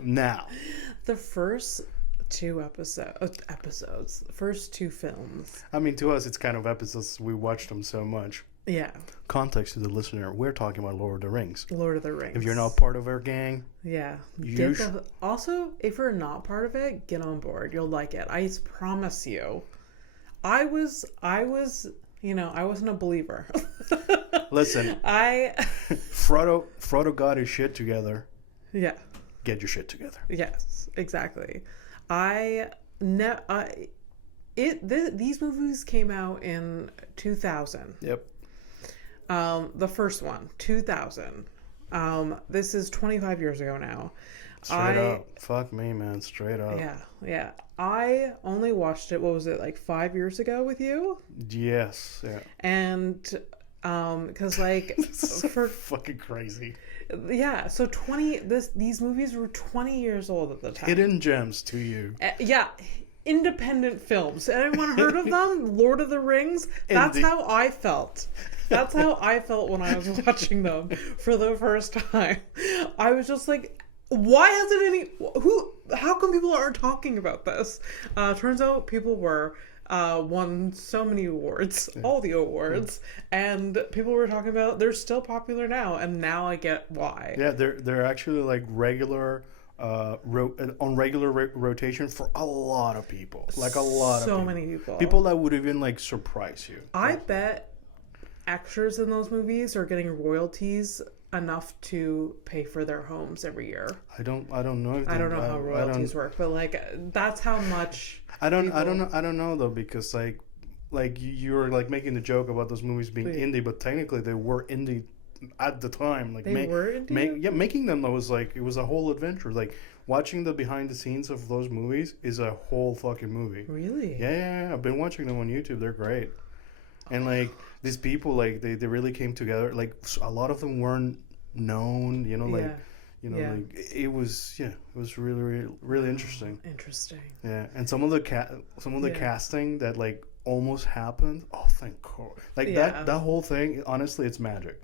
Now. The first two episodes, first two films. I mean, to us, it's kind of episodes. We watched them so much. Yeah. Context to the listener, we're talking about Lord of the Rings. Lord of the Rings. If you're not part of our gang, yeah. you Also, if you're not part of it, get on board. You'll like it. I promise you. I wasn't a believer. Listen. Frodo got his shit together. Yeah. Get your shit together. Yes, exactly. These movies came out in 2000. Yep. The first one, 2000. This is 25 years ago now. Straight up. Fuck me, man. Straight up. Yeah. I only watched it, what was it, like 5 years ago with you? Yes. Yeah. And, because like... for fucking crazy. Yeah, so these movies were 20 years old at the time. Hidden gems to you. Yeah. Independent films. Anyone heard of them? Lord of the Rings? That's how I felt. That's how I felt when I was watching them for the first time. I was just like, why hasn't how come people aren't talking about this? Turns out people were, won so many awards, all the awards, and people were talking about, they're still popular now, and now I get why. Yeah, they're actually like regular, on regular rotation for a lot of people. Like a lot of people. So many people. People that would even like surprise you. I bet actors in those movies are getting royalties enough to pay for their homes every year. I don't know. I don't know how royalties work, but like that's how much. I don't know though, because like you're like making the joke about those movies being indie, but technically they were indie at the time. Like they were indie. Making them was like, it was a whole adventure. Like watching the behind the scenes of those movies is a whole fucking movie. Really? Yeah. I've been watching them on YouTube. They're great. And like these people, like they really came together. Like a lot of them weren't known, like it was really, really, really interesting. Yeah, and some of the casting that like almost happened. Oh, thank God! Like that whole thing. Honestly, it's magic.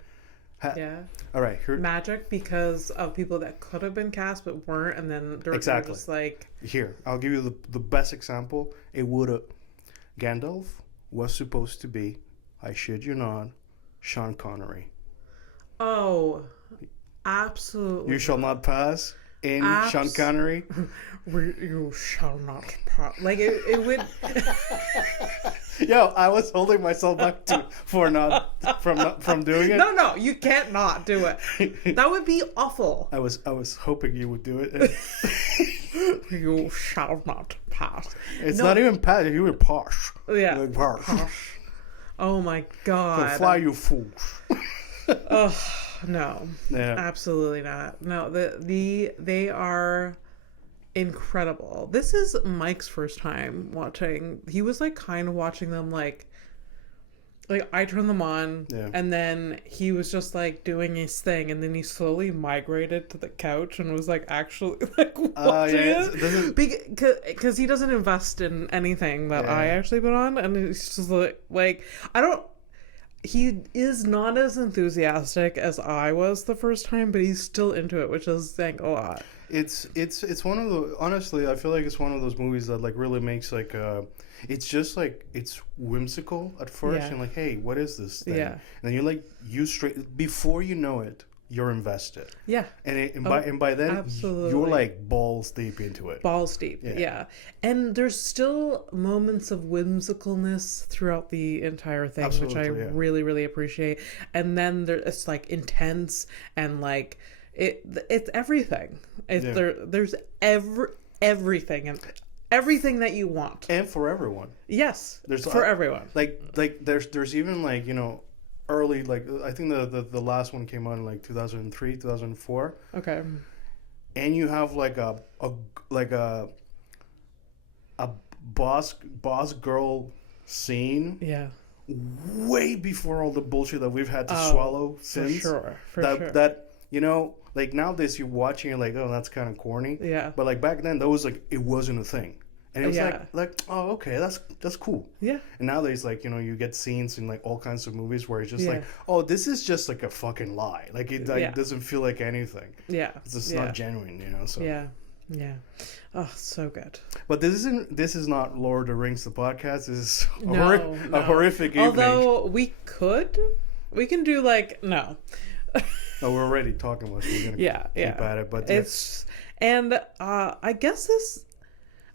All right. Magic because of people that could have been cast but weren't, and then they're just like. Here, I'll give you the best example. It would have. Gandalf was supposed to be, I shit you not, Sean Connery. Oh, absolutely. You shall not pass in Sean Connery. You shall not pass. Like it would. Yo, I was holding myself back from doing it. No, you can't not do it. That would be awful. I was hoping you would do it. You shall not pass. It's not even pass. You were posh. Yeah. Like posh. Oh my God. So fly, you fools. Oh no. Yeah. Absolutely not. No. They are incredible. This is Mike's first time watching. He was like kind of watching them like I turned them on, and then he was just like doing his thing, and then he slowly migrated to the couch and was like actually like watching it because he doesn't invest in anything that I actually put on, and it's just like I don't. He is not as enthusiastic as I was the first time, but he's still into it, which is saying a lot. It's one of the, honestly, I feel like it's one of those movies that like really makes like it's just like, it's whimsical at first and like, hey, what is this thing? And then you're like, before you know it, you're invested. Yeah. And by then, absolutely, you're like balls deep into it. Balls deep, yeah. And there's still moments of whimsicalness throughout the entire thing, which I really, really appreciate. And then it's like intense and like, it's everything. There's everything and everything that you want, and for everyone. Yes, there's for everyone. Like there's even like early, like I think the last one came out in like 2003, 2004. Okay. And you have like a boss girl scene. Yeah. Way before all the bullshit that we've had to swallow since. For sure. That like nowadays you're watching it like, oh, that's kind of corny. Yeah. But like back then, that was like, it wasn't a thing. And it was oh, okay, that's cool. Yeah. And nowadays, like, you get scenes in like all kinds of movies where it's just like, oh, this is just like a fucking lie. Like it doesn't feel like anything. Yeah. It's just not genuine, So. Yeah. Yeah. Oh, so good. But this is not Lord of the Rings, the podcast. This is a horrific evening. Although we can do like, no. No, we're already talking about it. So we're going to keep at it. But it's, and I guess this,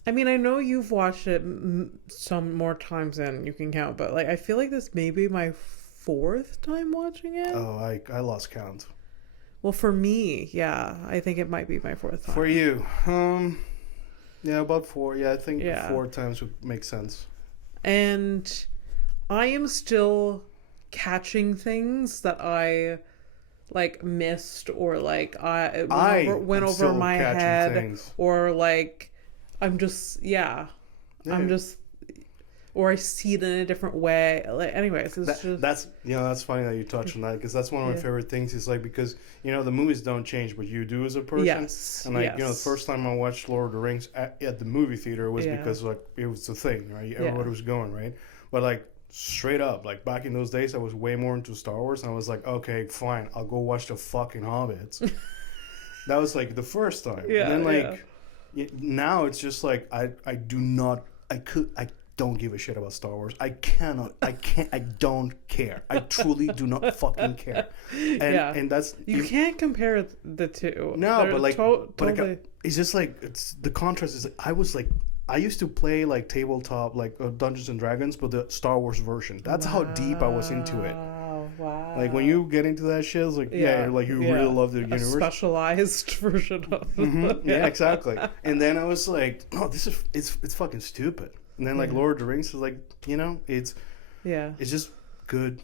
I mean, I know you've watched it some more times than you can count, but like I feel like this may be my 4th time watching it. Oh, I lost count. Well, for me, yeah, I think it might be my 4th time. For you, yeah, about 4. Yeah, I think 4 times would make sense. And I am still catching things that I like missed, or like I went over my head things. Or like I'm just I'm just, or I see it in a different way. Like, anyways, that's funny that you touch on that, because that's one of my favorite things. Is like, because the movies don't change, but you do as a person. Yes. And like the first time I watched Lord of the Rings at the movie theater was because like it was the thing, right? Everybody was going, right? But like straight up, like back in those days, I was way more into Star Wars, and I was like, okay, fine, I'll go watch the fucking Hobbits. That was like the first time. Yeah. And then like now it's just like I don't give a shit about Star Wars. I don't care. I truly do not fucking care. And that's... You can't compare the two. No, They're but like... totally... it's just like... the contrast is... I used to play like tabletop, like Dungeons and Dragons, but the Star Wars version. That's how deep I was into it. Wow. Like when you get into that shit, it's like, like you really love the universe. A specialized version of mm-hmm. Yeah, exactly. And then I was like, oh, it's fucking stupid. And then like Lord of the Rings is like, it's just good.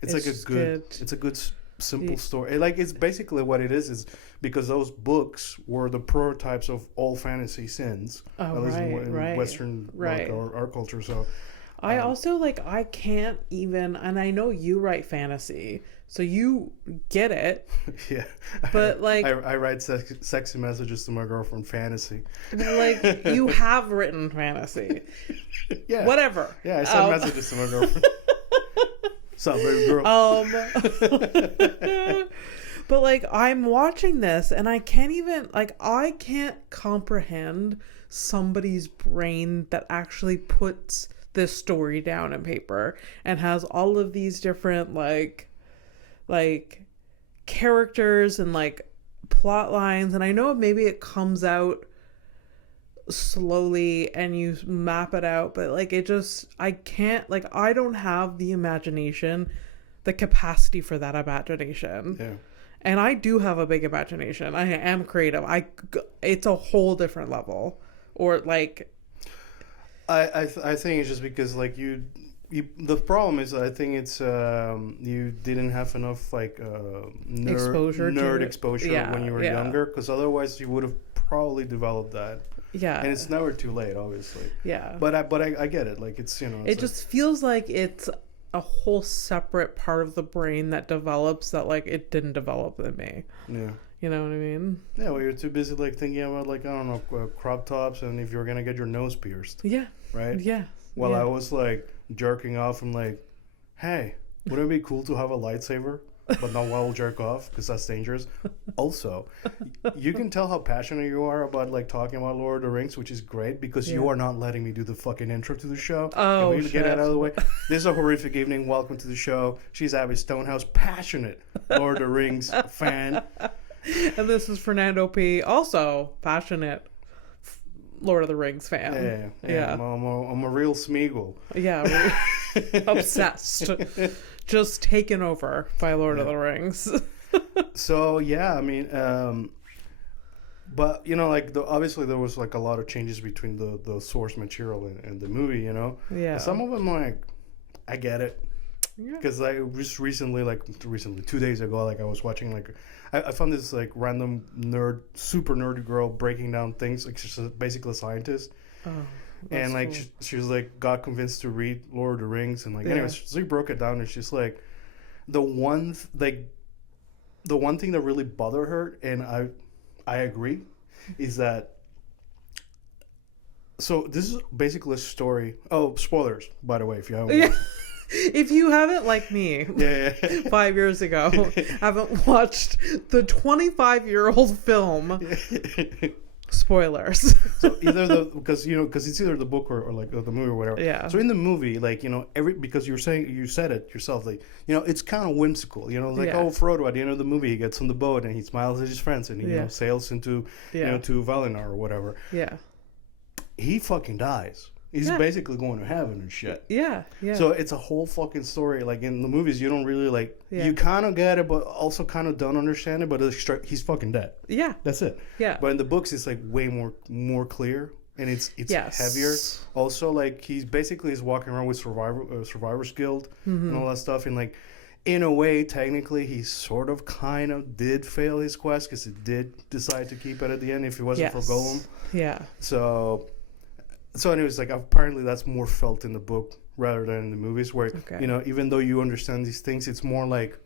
It's like it's a good simple story. Like it's basically what it is because those books were the prototypes of all fantasy sins. Oh, at least in Western our culture. So I also I can't even, and I know you write fantasy, so you get it. Yeah. But like I write sexy messages to my girlfriend fantasy. Like you have written fantasy. Yeah. Whatever. Yeah, I send messages to my girlfriend. What's up, baby girl? But like I'm watching this and I can't even I can't comprehend somebody's brain that actually puts this story down on paper and has all of these different like characters and like plot lines. And I know maybe it comes out slowly and you map it out, but like it just, I can't, like I don't have the imagination, the capacity for that imagination. Yeah. And I do have a big imagination. I am creative. It's a whole different level. Or like I think it's just because like you the problem is I think it's you didn't have enough like nerd exposure when you were younger, because otherwise you would have probably developed that. Yeah. And it's never too late, obviously. Yeah. But I get it. Like it's it just feels like it's a whole separate part of the brain that develops that like it didn't develop in me. Yeah. You know what I mean? Yeah, well, you're too busy like thinking about like, I don't know, crop tops and if you're gonna get your nose pierced. Yeah. Right? Yeah. While I was like jerking off and like, hey, wouldn't it be cool to have a lightsaber? But not while jerk off, because that's dangerous. Also, you can tell how passionate you are about like talking about Lord of the Rings, which is great because you are not letting me do the fucking intro to the show. Oh, shit. Get it out of the way. This is a horrific evening. Welcome to the show. She's Abby Stonehouse, passionate Lord of the Rings fan. And this is Fernando P, also passionate Lord of the Rings fan. Yeah. I'm a real Smeagol. Yeah, obsessed. Just taken over by Lord of the Rings. So yeah, I mean, but like obviously there was like a lot of changes between the source material and the movie, Yeah. Some of them like I get it, because I just recently 2 days ago, like I was watching like I found this like random super nerdy girl breaking down things, like she's basically a scientist. Oh. And like cool. she was like got convinced to read Lord of the Rings, and like anyways, so she broke it down, and she's like the one thing that really bothered her, and I agree, is that So this is basically a story. Oh, spoilers, by the way, if you haven't watched. If you haven't, like me, 5 years ago, haven't watched the 25-year-old film, spoilers. So either because it's either the book or like the movie or whatever. Yeah. So in the movie, like because you said it yourself, like it's kind of whimsical. Oh, Frodo at the end of the movie, he gets on the boat and he smiles at his friends and he sails into to Valinor or whatever. Yeah. He fucking dies. He's basically going to heaven and shit. Yeah, yeah. So it's a whole fucking story. Like in the movies, you don't really you kind of get it, but also kind of don't understand it. But he's fucking dead. Yeah, that's it. Yeah. But in the books, it's like way more clear and it's heavier. Also, like he's walking around with Survivor's Guild and all that stuff, and like in a way, technically, he sort of kind of did fail his quest because he did decide to keep it at the end if it wasn't for Gollum. Yeah. So anyways, like apparently that's more felt in the book rather than in the movies where, even though you understand these things, it's more like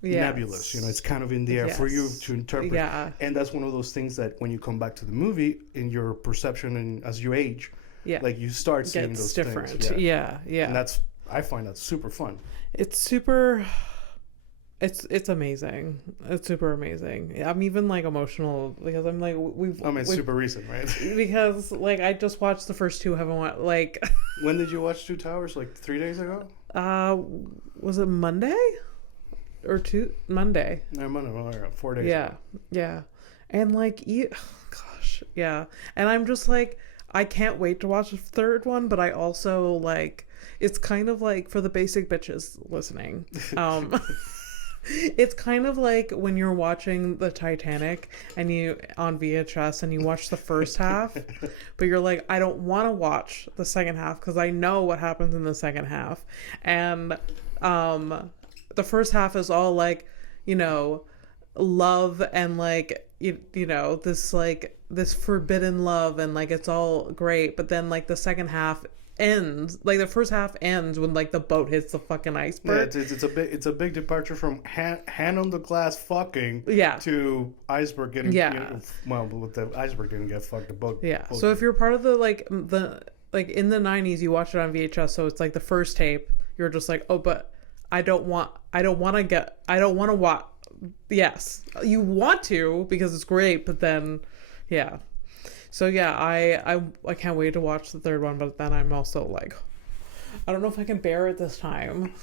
nebulous, it's kind of in the air for you to interpret. Yeah. And that's one of those things that when you come back to the movie, in your perception and as you age, like you start seeing those different things. Yeah. And I find that super fun. It's super... It's amazing. It's super amazing. I'm even like emotional because I'm like it's super recent, right? Because like I just watched the first two. Haven't watched like. When did you watch Two Towers? Like 3 days ago? Was it Monday? Or Monday? No, Monday. 4 days. Yeah, ago. Yeah, and like gosh, yeah. And I'm just like I can't wait to watch the third one, but I also like it's kind of like for the basic bitches listening. It's kind of like when you're watching the Titanic and you on VHS and you watch the first half, but you're like, I don't want to watch the second half because I know what happens in the second half. And the first half is all like, love and like, this forbidden love and like it's all great. But then like the second half ends, like the first half ends when like the boat hits the fucking iceberg. Yeah, it's a big departure from hand on the glass fucking to iceberg getting but the iceberg didn't get fucked, the boat. So if you're part of the in the 90s you watch it on VHS, so it's like the first tape, you're just like, oh, but I don't want to watch. Yes, you want to because it's great, but then so I can't wait to watch the third one, but then I'm also like, I don't know if I can bear it this time,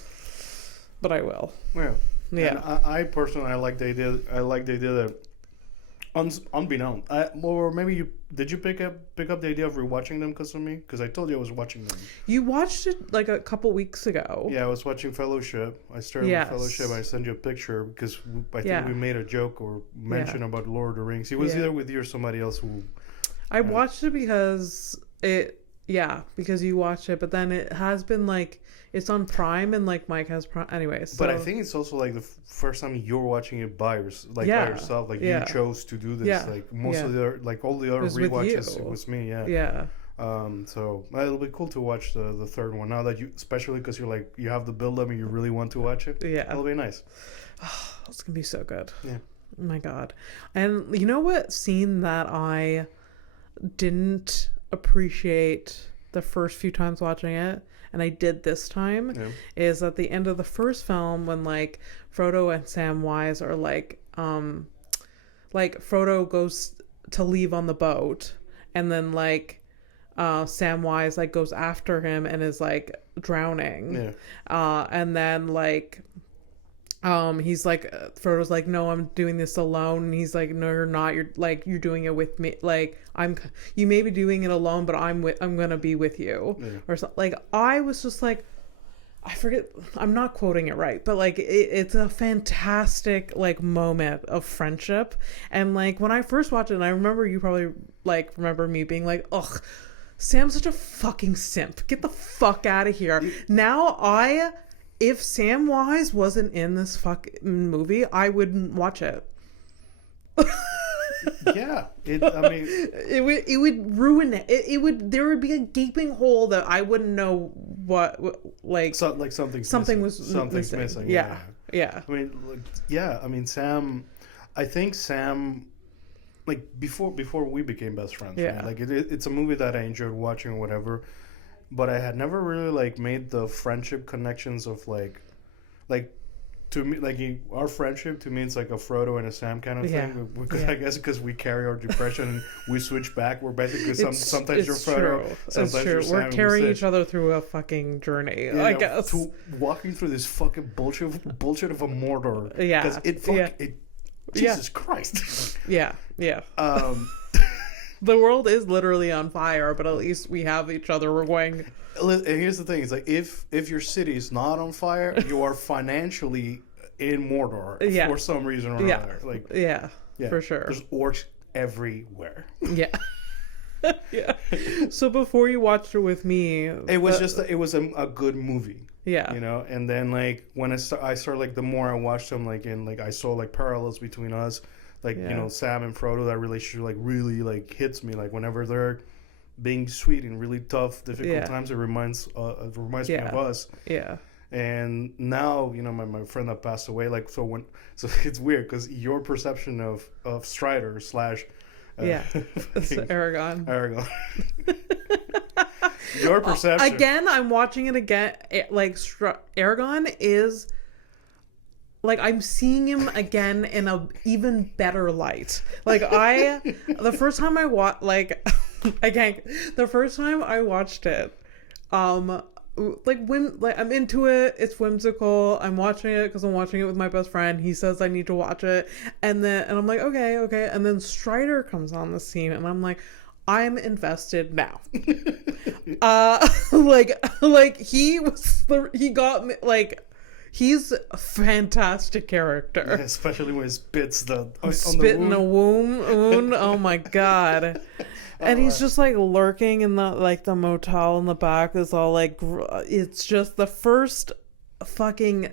but I will. Yeah. And I personally I like the idea that unbeknownst, or maybe did you pick up the idea of rewatching them because of me? Because I told you I was watching them. You watched it like a couple weeks ago. Yeah, I was watching Fellowship. I started with Fellowship. I sent you a picture because I think we made a joke or mention about Lord of the Rings. It was either with you or somebody else who. I watched it because you watched it, but then it has been like it's on Prime and like Mike has Prime anyways. So. But I think it's also like the first time you're watching it by yourself, by yourself. Like you chose to do this. Yeah. Like most of the like all the other rewatches, it was me. Yeah. Yeah. So it'll be cool to watch the third one now that especially because you're like you have the build up and you really want to watch it. Yeah. It'll be nice. Oh, it's gonna be so good. Yeah. Oh my God. And you know what scene that I didn't appreciate the first few times watching it, and I did this time, is at the end of the first film when like Frodo and Samwise are like Frodo goes to leave on the boat and then like Samwise like goes after him and is like drowning, and then like he's like Frodo's like, no, I'm doing this alone, and he's like, no, you're not, you're doing it with me, like you may be doing it alone, but I'm gonna be with you, or something. Like I was just like, I forget, I'm not quoting it right, but like it's a fantastic like moment of friendship. And like when I first watched it, and I remember you probably like remember me being like, ugh, Sam's such a fucking simp, get the fuck out of here. If Samwise wasn't in this fucking movie, I wouldn't watch it. Yeah, it would ruin it. It would. There would be a gaping hole that I wouldn't know what like. Something's missing. Yeah. I mean, Sam. I think Sam like before we became best friends. Yeah. Right? Like it's a movie that I enjoyed watching or whatever, but I had never really like made the friendship connections of like to me, like our friendship to me, it's like a Frodo and a Sam kind of thing. Because I guess because we carry our depression and we switch back. We're basically sometimes you're Frodo, sometimes you're Sam. We're carrying each other through a fucking journey. I guess walking through this fucking bullshit of a Mordor. Yeah, because it. Jesus Christ. Yeah. The world is literally on fire, but at least we have each other. We're going. And here's the thing: it's like if your city is not on fire, you are financially in Mordor for some reason or another. Like for sure. There's orcs everywhere. Yeah. Yeah. So before you watched it with me, it was a good movie. Yeah. You know, and then like when I started like the more I watched them, like and like I saw like parallels between us, like you know Sam and Frodo, that relationship like really like hits me. Like whenever they're being sweet in really tough, difficult times, it reminds me of us. Yeah. And now, you know, my friend that passed away, like so it's weird because your perception of Strider / so Aragon. Your perception. Again, I'm watching it again. Like Aragon is. Like, I'm seeing him again in a even better light. Like, the first time I watched it, I'm into it. It's whimsical. I'm watching it because I'm watching it with my best friend. He says I need to watch it. And I'm like, okay. And then Strider comes on the scene and I'm like, I'm invested now. He got me, like, he's a fantastic character. Yeah, especially when he spits in a wound. Oh my god. And he's just like lurking in the motel in the back is all like, it's just the first fucking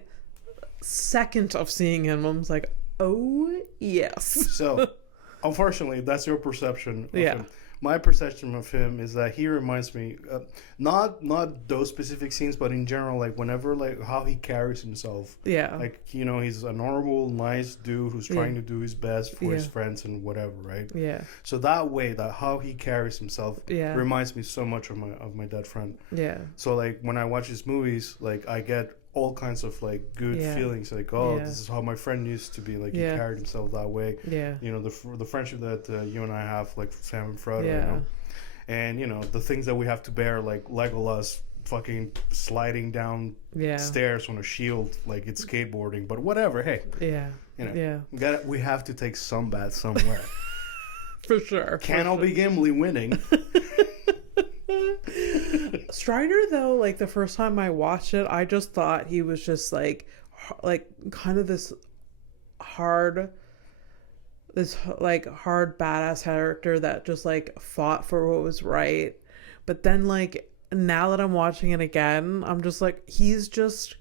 second of seeing him. I'm just like, oh yes. So, unfortunately, that's your perception of him. My perception of him is that he reminds me, not those specific scenes, but in general, like whenever, like how he carries himself. Yeah. Like, you know, he's an honorable, nice dude who's trying to do his best for his friends and whatever, right? Yeah. So that way, that how he carries himself reminds me so much of my dead friend. Yeah. So like when I watch his movies, like I get all kinds of like good feelings, like this is how my friend used to be, like he carried himself that way. You know, the friendship that you and I have, like Sam and Frodo, you know, and you know the things that we have to bear, like Legolas fucking sliding down stairs on a shield like it's skateboarding, but whatever. Hey, you know, we have to take some bath somewhere. For sure. Can't all be Gimli winning. Strider, though, like the first time I watched it, I just thought he was just like kind of this hard badass character that just like fought for what was right. But then like now that I'm watching it again, I'm just like, he's just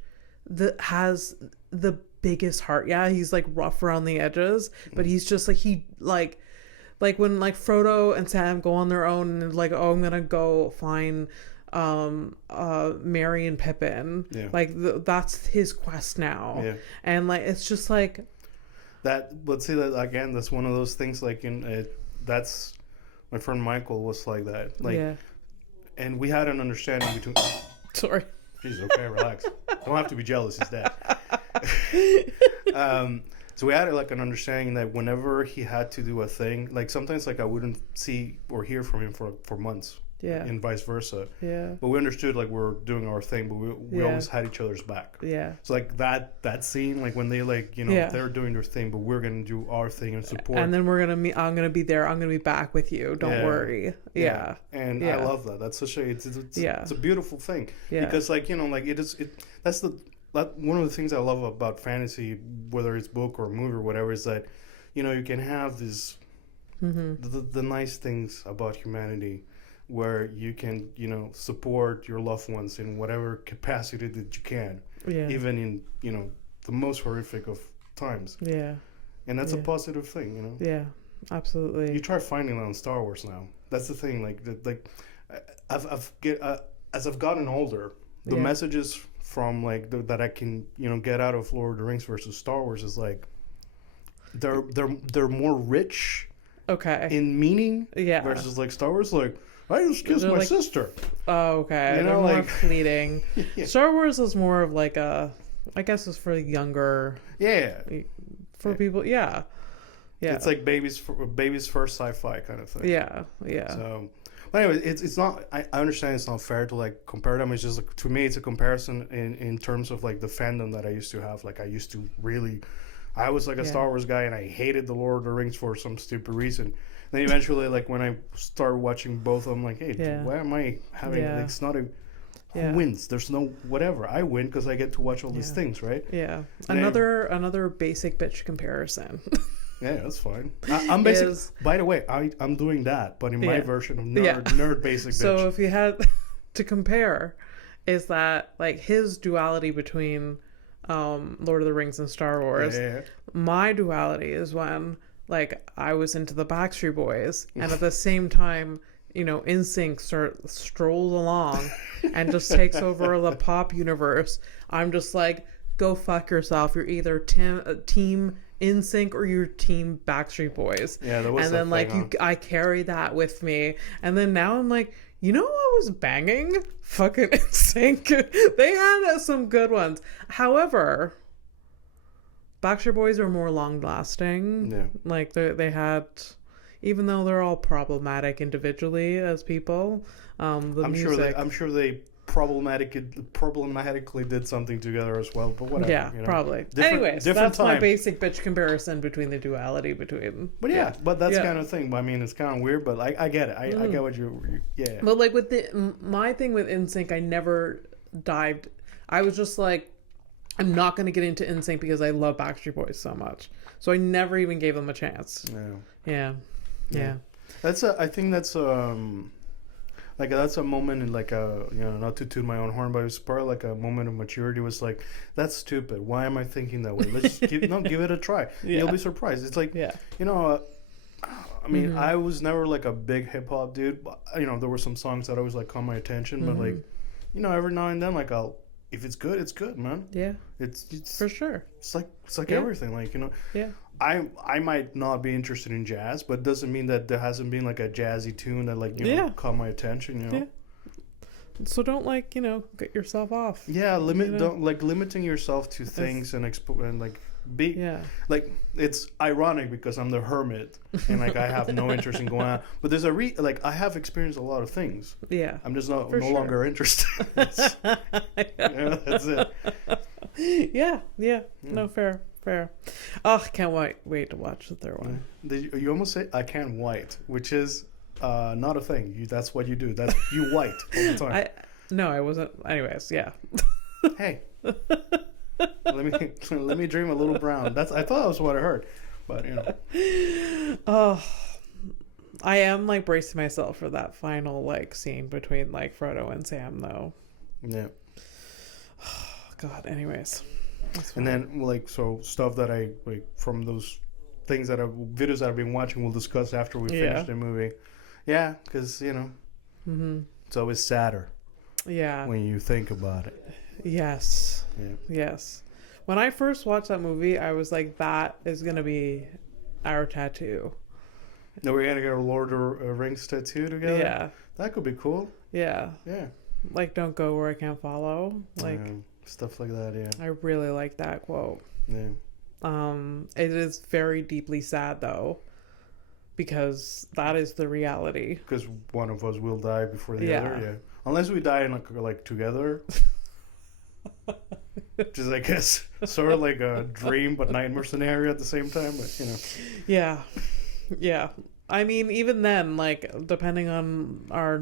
has the biggest heart. Yeah, he's like rough around the edges, but he's just like when like Frodo and Sam go on their own and like, oh, I'm gonna go find Merry and Pippin. Yeah. Like that's his quest now. Yeah. And like it's just like that. Let's say that again. That's one of those things. Like that's my friend Michael was like that. Like, and we had an understanding between. Sorry. Jesus. Okay, relax. Don't have to be jealous. He's dead. So we had like an understanding that whenever he had to do a thing, like sometimes like I wouldn't see or hear from him for months. Yeah. And vice versa. Yeah. But we understood like we're doing our thing, but we always had each other's back. Yeah. So like that scene, like when they like, you know, they're doing their thing, but we're gonna do our thing and support. And then I'm gonna be there. I'm gonna be back with you. Don't worry. Yeah. And I love that. That's such it's a beautiful thing. Yeah. Because like, you know, like that's one of the things I love about fantasy, whether it's book or movie or whatever, is that, you know, you can have this the nice things about humanity, where you can, you know, support your loved ones in whatever capacity that you can, even in, you know, the most horrific of times. Yeah. And that's a positive thing, you know. Yeah, absolutely. You try finding that on Star Wars now. That's the thing. Like as I've gotten older, the messages from like that I can, you know, get out of Lord of the Rings versus Star Wars is like they're more rich Okay. In meaning. Yeah. Versus like Star Wars, like I just kissed my sister. Oh, okay. You know, more fleeting. Yeah. Star Wars is more of like I guess it's for younger. Yeah. For people, yeah. Yeah. It's like baby's first sci-fi kind of thing. Yeah. Yeah. So, but anyway, it's not. I understand it's not fair to like compare them. It's just like, to me, it's a comparison in terms of like the fandom that I used to have. Like I used to really, I was like a Star Wars guy, and I hated the Lord of the Rings for some stupid reason. Then eventually, like when I started watching both of them, like, hey, why am I having? Like, it's not a. Who wins? There's no whatever. I win because I get to watch all these things, right? Yeah. Another basic bitch comparison. Yeah, that's fine. I'm basically. By the way, I'm doing that, but in my version of nerd basic bitch. So if you had to compare, is that like his duality between Lord of the Rings and Star Wars? Yeah. My duality is when like I was into the Backstreet Boys, and at the same time, you know, NSYNC strolls along and just takes over the pop universe. I'm just like, go fuck yourself. You're either team NSYNC or your team Backstreet Boys. Yeah, that was. And then like I carry that with me, and then now I'm like, you know, I was banging fucking NSYNC. They had some good ones. However, Backstreet Boys are more long lasting. Yeah. Like they had, even though they're all problematic individually as people, I'm sure they problematically did something together as well, but whatever. Yeah, you know? Probably. Anyways, that's time. My basic bitch comparison between the duality between. But but that's kind of thing. I mean, it's kind of weird, but I get it. I get what you. Yeah. But like with my thing with NSYNC, I never dived. I was just like, I'm not going to get into NSYNC because I love Backstreet Boys so much. So I never even gave them a chance. Yeah. I think that's like that's a moment in like a, you know, not to toot my own horn, but it was probably like a moment of maturity. It was like, that's stupid. Why am I thinking that way? Let's give it a try. You'll be surprised. It's like, you know, I mean, I was never like a big hip hop dude, but you know, there were some songs that always like caught my attention, but like, you know, every now and then, like if it's good, it's good, man. Yeah. It's for sure. It's like everything, like, you know. Yeah. I might not be interested in jazz, but it doesn't mean that there hasn't been like a jazzy tune that like, you know, caught my attention, you know. Yeah. So don't like, you know, get yourself off. Yeah, don't like limiting yourself to things and like be like, it's ironic because I'm the hermit and like I have no interest in going out, but there's like I have experienced a lot of things. Yeah. I'm just no longer interested. Yeah, that's it. Yeah. No, fair. Oh, I can't wait to watch the third one. You almost say I can't wait, which is not a thing. That's what you do. That's you white all the time. No, I wasn't. Anyways, yeah. Hey. Let me dream a little brown. I thought that was what I heard, but you know. Oh, I am like bracing myself for that final like scene between like Frodo and Sam, though. Yeah. God. Anyways. And then like so stuff that I like from those things videos that I've been watching, we'll discuss after we finish the movie. Yeah, because you know, it's always sadder. Yeah. When you think about it. Yes. Yeah. Yes. When I first watched that movie, I was like, that is going to be our tattoo. No, we're going to get a Lord of the Rings tattoo together? Yeah. That could be cool. Yeah. Yeah. Like, don't go where I can't follow. Like, stuff like that, yeah. I really like that quote. Yeah. It is very deeply sad, though, because that is the reality. Because one of us will die before the other, yeah. Unless we die in like together. Which is, I guess, sort of like a dream but nightmare scenario at the same time, but you know. Yeah. I mean, even then, like, depending on our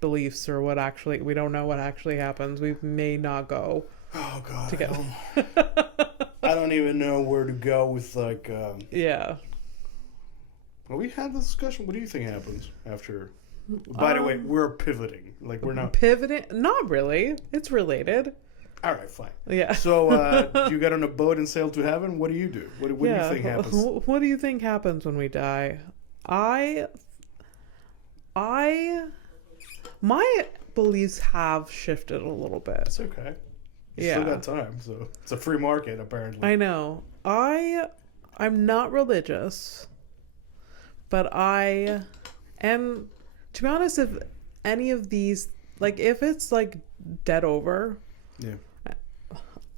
beliefs or we don't know what actually happens. We may not go. Oh God. Together. I don't even know where to go with like. Yeah. Well, we had this discussion. What do you think happens after? By the way, we're pivoting. Like we're not pivoting. Not really. It's related. All right, fine. Yeah. So, you get on a boat and sail to heaven? What do you do? What do you think happens? What do you think happens when we die? My beliefs have shifted a little bit. It's okay. You still got time, so it's a free market, apparently. I know. I'm not religious, and to be honest, if any of these, like, if it's like dead over, yeah,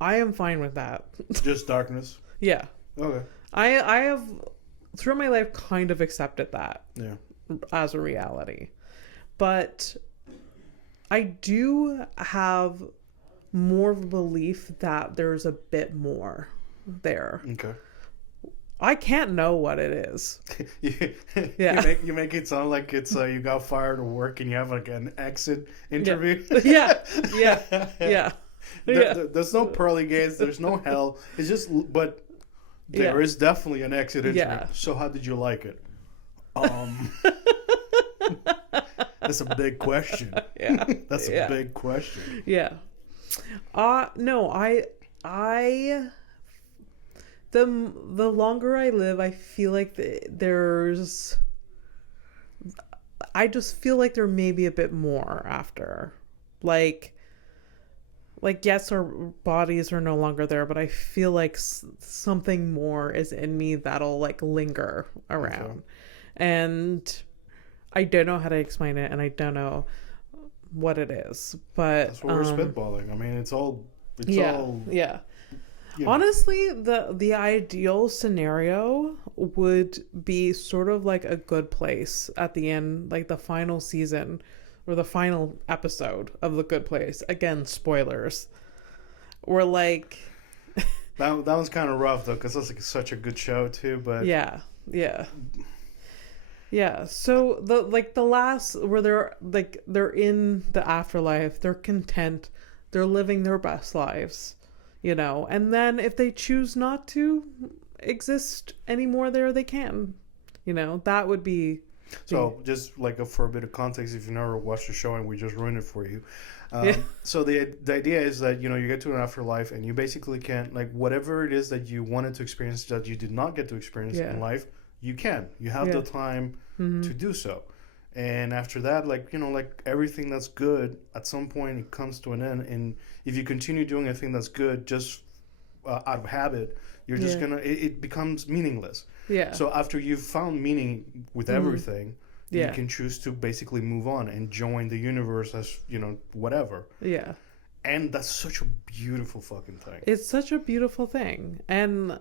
I am fine with that. Just darkness. Yeah. Okay. I have through my life kind of accepted that. Yeah. As a reality. But I do have more of a belief that there's a bit more there. Okay. I can't know what it is. Yeah. You make it sound like it's you got fired at work and you have like an exit interview. Yeah. Yeah. There's no pearly gates. There's no hell. It's just, but there is definitely an exit interview. Yeah. So how did you like it? That's a big question. Yeah. That's a big question. Yeah. No, the longer I live, I feel like I just feel like there may be a bit more after. Like yes, our bodies are no longer there, but I feel like something more is in me that'll like linger around. Okay. And I don't know how to explain it, and I don't know what it is, but that's what we're spitballing. I mean, it's all. Yeah. Honestly, the ideal scenario would be sort of like a Good Place at the end, like the final season or the final episode of The Good Place. Again, spoilers. Or like that one's kind of rough though, because that's like such a good show too. But yeah. So the last where they're in the afterlife, they're content, they're living their best lives, you know. And then if they choose not to exist anymore there, they can, you know. That would be. So just like for a bit of context, if you never watched the show and we just ruined it for you. So the idea is that, you know, you get to an afterlife and you basically can, like, whatever it is that you wanted to experience that you did not get to experience in life, you can. You have the time to do so. And after that, like, you know, like everything that's good, at some point it comes to an end. And if you continue doing a thing that's good just out of habit, you're just going to, it becomes meaningless. Yeah. So after you've found meaning with everything, you can choose to basically move on and join the universe as, you know, whatever. Yeah. And that's such a beautiful fucking thing. It's such a beautiful thing. And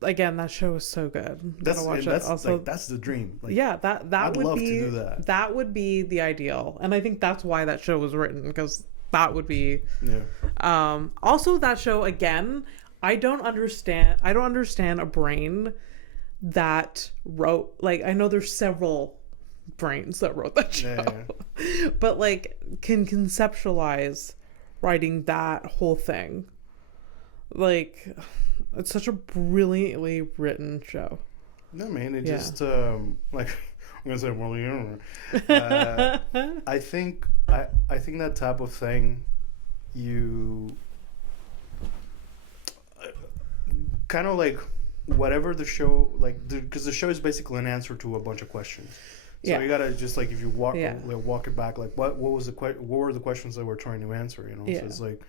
again, that show is so good. That's the dream. Like, yeah, that I'd would love be to do that. That would be the ideal. And I think that's why that show was written, because that would be also that show, again, I don't understand a brain that wrote, like, I know there's several brains that wrote that show, but like can conceptualize writing that whole thing. Like, it's such a brilliantly written show. No, man, it just like I'm gonna say, well, you know, I think that type of thing, you kind of like whatever the show, like, because the show is basically an answer to a bunch of questions. So you gotta just, like, if you walk it back, like what were the questions that we're trying to answer, you know? So it's like,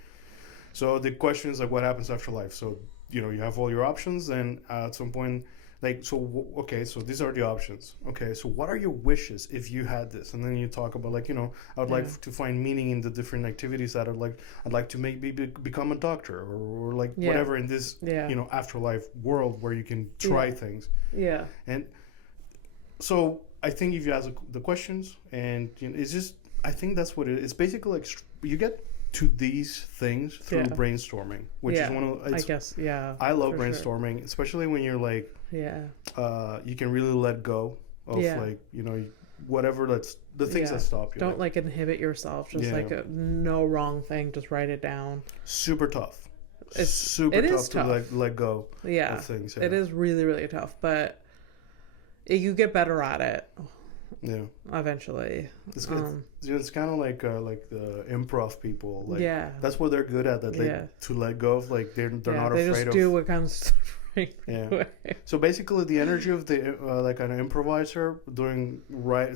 so the question is like, what happens after life? So, you know, you have all your options, and at some point, like, so okay, so these are the options. Okay, so what are your wishes if you had this? And then you talk about, like, you know, I would like to find meaning in the different activities that I'd like to maybe become a doctor or like whatever in this you know, afterlife world where you can try things. Yeah. And so I think if you ask the questions, and, you know, it's just, I think that's what it is. It's basically like you get to these things through brainstorming, which is one of, I guess, I love brainstorming, especially when you're like, you can really let go of like, you know, whatever that's the things that stop you. Don't like inhibit yourself, just like no wrong thing, just write it down. Super tough. It's super tough to let go of things. It is really, really tough, but you get better at it. Yeah. Eventually. It's kind of like the improv people. Like, that's what they're good at. That to let go of, like, they're not afraid of. They just do what comes. So basically, the energy of the like an improviser doing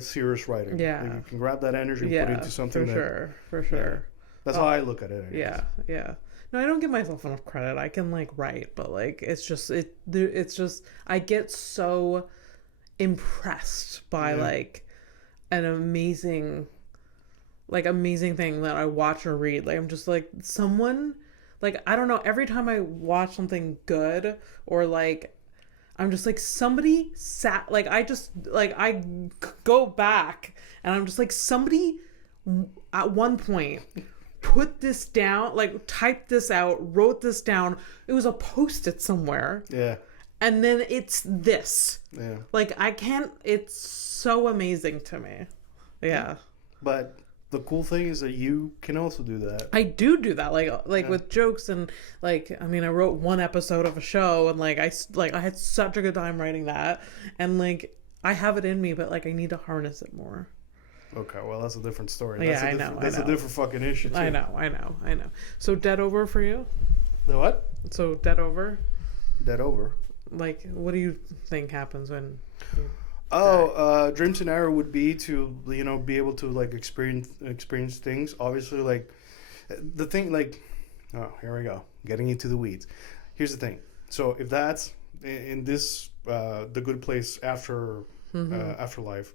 serious writing. Yeah. Like, you can grab that energy and put it into something. For sure. That's how I look at it. Anyways. Yeah. No, I don't give myself enough credit. I can, like, write, but, like, it's just I get so impressed by like an amazing thing that I watch or read. Like I'm just like someone, like I don't know, every time I watch something good or like I'm just like somebody sat, like I just like I go back and I'm just like somebody at one point put this down, like typed this out, wrote this down. It was a post-it somewhere. Yeah. And then it's this. Yeah. Like I can't, it's so amazing to me. Yeah. But the cool thing is that you can also do that. I do that, like with jokes and like, I mean, I wrote one episode of a show and like I had such a good time writing that, and like I have it in me, but like I need to harness it more. Okay, well that's a different story. That's I know. That's a different fucking issue too. I know. So dead over for you? The what? So dead over? Dead over. Like, what do you think happens when? Dream scenario would be to be able to like experience things. Obviously, like the thing, like here we go, getting into the weeds. Here's the thing. So if that's in this the good place after afterlife,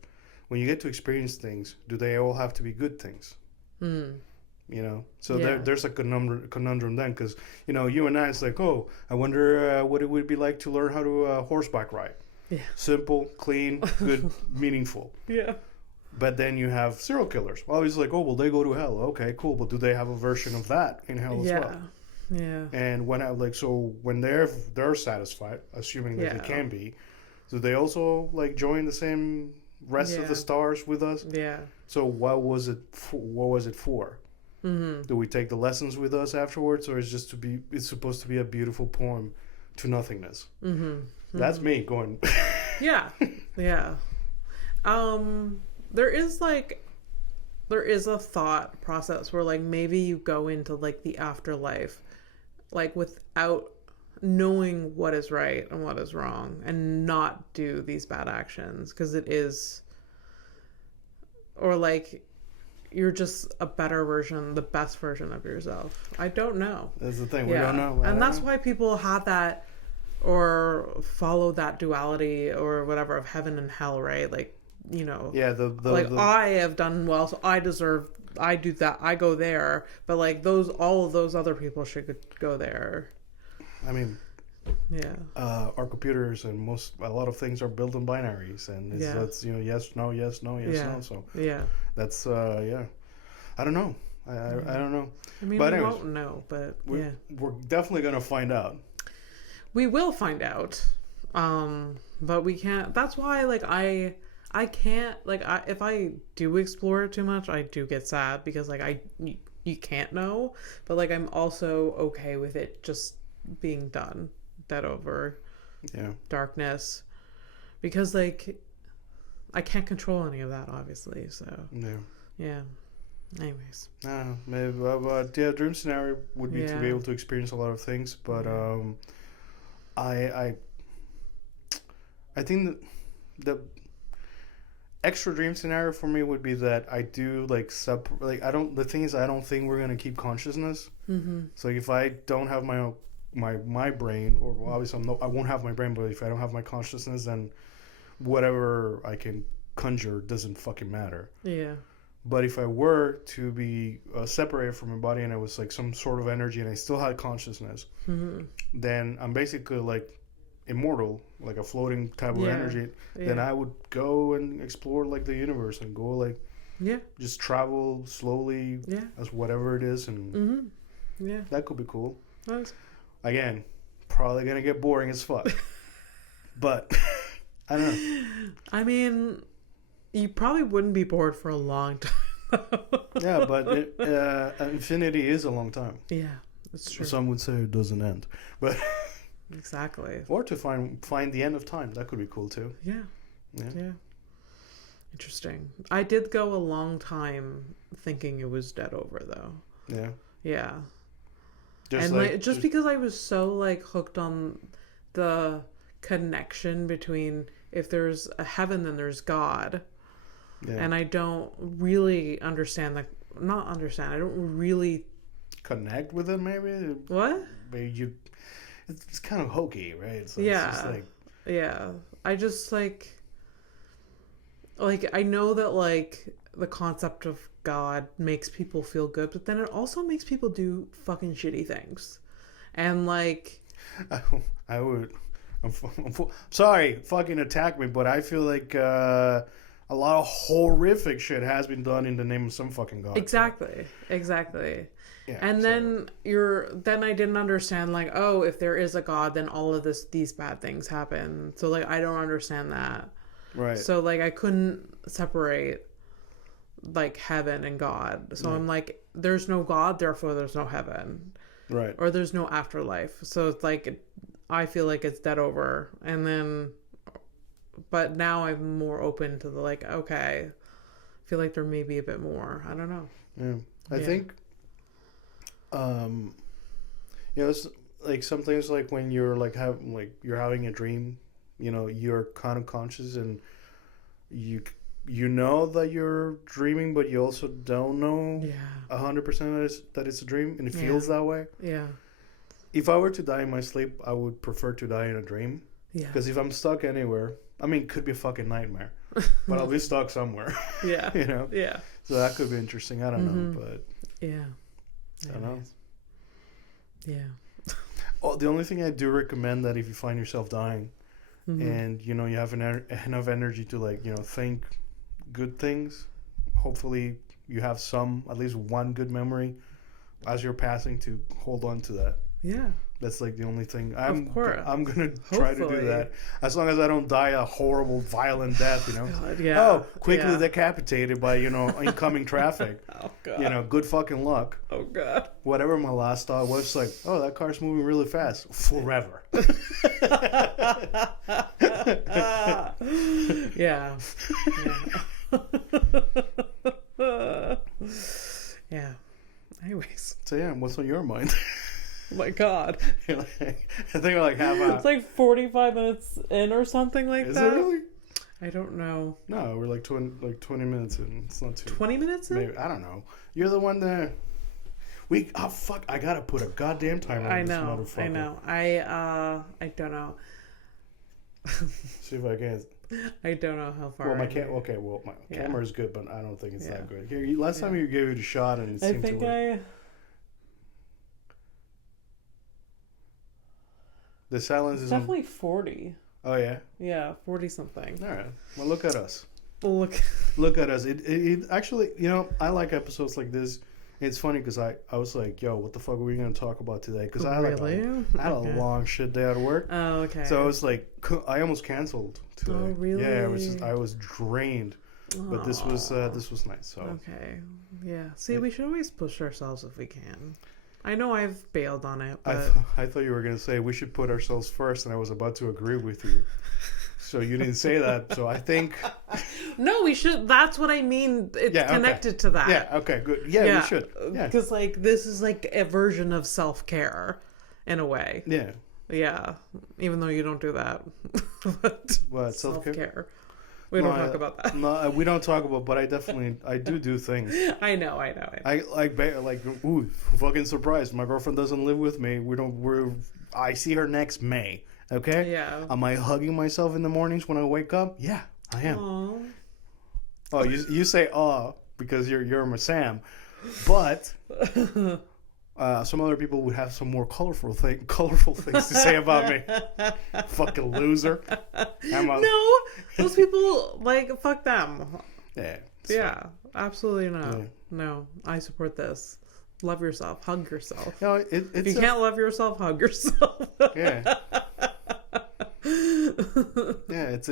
when you get to experience things, do they all have to be good things? So there's a conundrum then, because you and I, it's like, oh, I wonder what it would be like to learn how to horseback ride. Yeah. Simple, clean, good, meaningful. Yeah. But then you have serial killers. Well, it's like, oh, well, they go to hell. Okay, cool. But do they have a version of that in hell as well? Yeah. And when they're satisfied, assuming that they can be, do they also like join the same rest of the stars with us? Yeah. So what was it for? Mm-hmm. Do we take the lessons with us afterwards, or is it's supposed to be a beautiful poem to nothingness? Mm-hmm. That's me going. Yeah. There is a thought process where like maybe you go into like the afterlife like without knowing what is right and what is wrong, and not do these bad actions, because it is, or like you're just a better version, the best version of yourself. I don't know. That's the thing. We don't know. And that's why people have that or follow that duality or whatever of heaven and hell, right? Like, I have done well, so I do that, I go there, but like all of those other people should go there. I mean, our computers and a lot of things are built in binaries, and that's yes, no, yes, no, yes, no. So that's I don't know. I don't know. I mean, but anyways, we won't know, but we're definitely gonna find out. We will find out, but we can't. That's why, like, I can't, like, if I do explore it too much, I do get sad, because like you can't know, but like I'm also okay with it just being done, dead over, darkness, because like I can't control any of that, obviously. So anyways, maybe, but dream scenario would be to be able to experience a lot of things, but I think that the extra dream scenario for me would be that I do like the thing is, I don't think we're gonna keep consciousness. Mm-hmm. So if I don't have my brain, or well, obviously I won't have my brain, but if I don't have my consciousness, then whatever I can conjure doesn't fucking matter. Yeah. But if I were to be separated from my body, and I was like some sort of energy, and I still had consciousness, then I'm basically like immortal, like a floating type of energy. Then I would go and explore like the universe, and go like just travel slowly as whatever it is, and that could be cool. Nice. Again, probably gonna get boring as fuck, but I don't know. I mean, you probably wouldn't be bored for a long time. Yeah, but infinity is a long time. Yeah, that's true. Some would say it doesn't end, but exactly. Or to find the end of time, that could be cool too. Yeah. Interesting. I did go a long time thinking it was dead over, though. Yeah. Just because I was so like hooked on the connection between, if there's a heaven, then there's God. And I don't really understand I don't really connect with it, maybe. What? Maybe it's kind of hokey, right? So it's just like, I just like, like, I know that, like, the concept of God makes people feel good, but then it also makes people do fucking shitty things. And, like... I would... sorry, fucking attack me, but I feel like a lot of horrific shit has been done in the name of some fucking God. Exactly. Yeah, and then then I didn't understand, like, oh, if there is a God, then all of these bad things happen. So, like, I don't understand that. Right. So, like, I couldn't separate, like, heaven and God. So I'm like, there's no God, therefore there's no heaven. Right. Or there's no afterlife. So it's like, I feel like it's dead over. And then, but now I'm more open to the, like, okay, I feel like there may be a bit more. I don't know. Yeah. I think, you know, it's like sometimes, like, when you're like you're having a dream, you know, you're kind of conscious and you know that you're dreaming, but you also don't know 100% that it's a dream, and it feels that way. Yeah. If I were to die in my sleep, I would prefer to die in a dream. Yeah. Because if I'm stuck anywhere, I mean, it could be a fucking nightmare, but I'll be stuck somewhere. Yeah. You know? Yeah. So that could be interesting. I don't know, but... Yeah. I don't know. Yeah. Oh, the only thing I do recommend that if you find yourself dying and, you know, you have enough energy to, like, you know, think good things, hopefully you have at least one good memory as you're passing to hold on to that. Yeah. That's, like, the only thing. I'm going to try to do that. As long as I don't die a horrible, violent death, you know. God, yeah. Oh, quickly decapitated by, you know, incoming traffic. Oh, God. You know, good fucking luck. Oh, God. Whatever my last thought was, like, oh, that car's moving really fast. Forever. Yeah. Yeah. Anyways. So, yeah, what's on your mind? Oh my God. I think we're like half hour. It's like 45 minutes in or something like that. Is it really? I don't know. No, we're like 20 minutes in. It's not too. 20 minutes in? Maybe, I don't know. You're the one that... Oh, fuck. I gotta put a goddamn timer on this motherfucker. I know. I don't know. See if I can. I don't know how far. Well, my camera is good, but I don't think it's that good. Here, last time you gave it a shot and it seemed to work. The silence is definitely 40. Oh, yeah? Yeah, 40 something. All right. Well, look at us. Look at us. It actually, you know, I like episodes like this. It's funny because I was like, yo, what the fuck are we going to talk about today? Because I had a long shit day at work. Oh, okay. So I was like, I almost canceled today. Oh, really? Yeah, I was drained. Aww. But this was nice. So. Okay. Yeah. See, we should always push ourselves if we can. I know I've bailed on it, but... I thought you were going to say we should put ourselves first, and I was about to agree with you. So you didn't say that, so I think... No, we should. That's what I mean. It's connected to that. Yeah, okay, good. Yeah, we should. Yeah. Because, like, this is, like, a version of self-care, in a way. Yeah. Yeah, even though you don't do that. But what, self-care? We don't talk about that. No, we don't talk about, but I do things. I know. I ooh, fucking surprised. My girlfriend doesn't live with me. I see her next May. Okay? Yeah. Am I hugging myself in the mornings when I wake up? Yeah, I am. Aww. Oh, you say "aw" because you're my Sam, but some other people would have some more colorful things to say about me. Fucking loser. No, those people, like, fuck them. Yeah. Yeah, absolutely not. Yeah. No, I support this. Love yourself. Hug yourself. No, if you can't love yourself, hug yourself. Yeah. Yeah, it's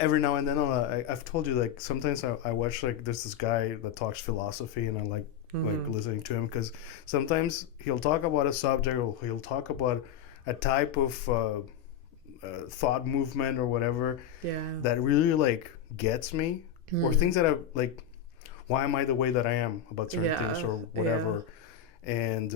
every now and then I've told you, like, sometimes I watch, like, there's this guy that talks philosophy and I like listening to him because sometimes he'll talk about a subject or he'll talk about a type of thought movement or whatever that really, like, gets me or things that are like, why am I the way that I am about certain things or whatever. And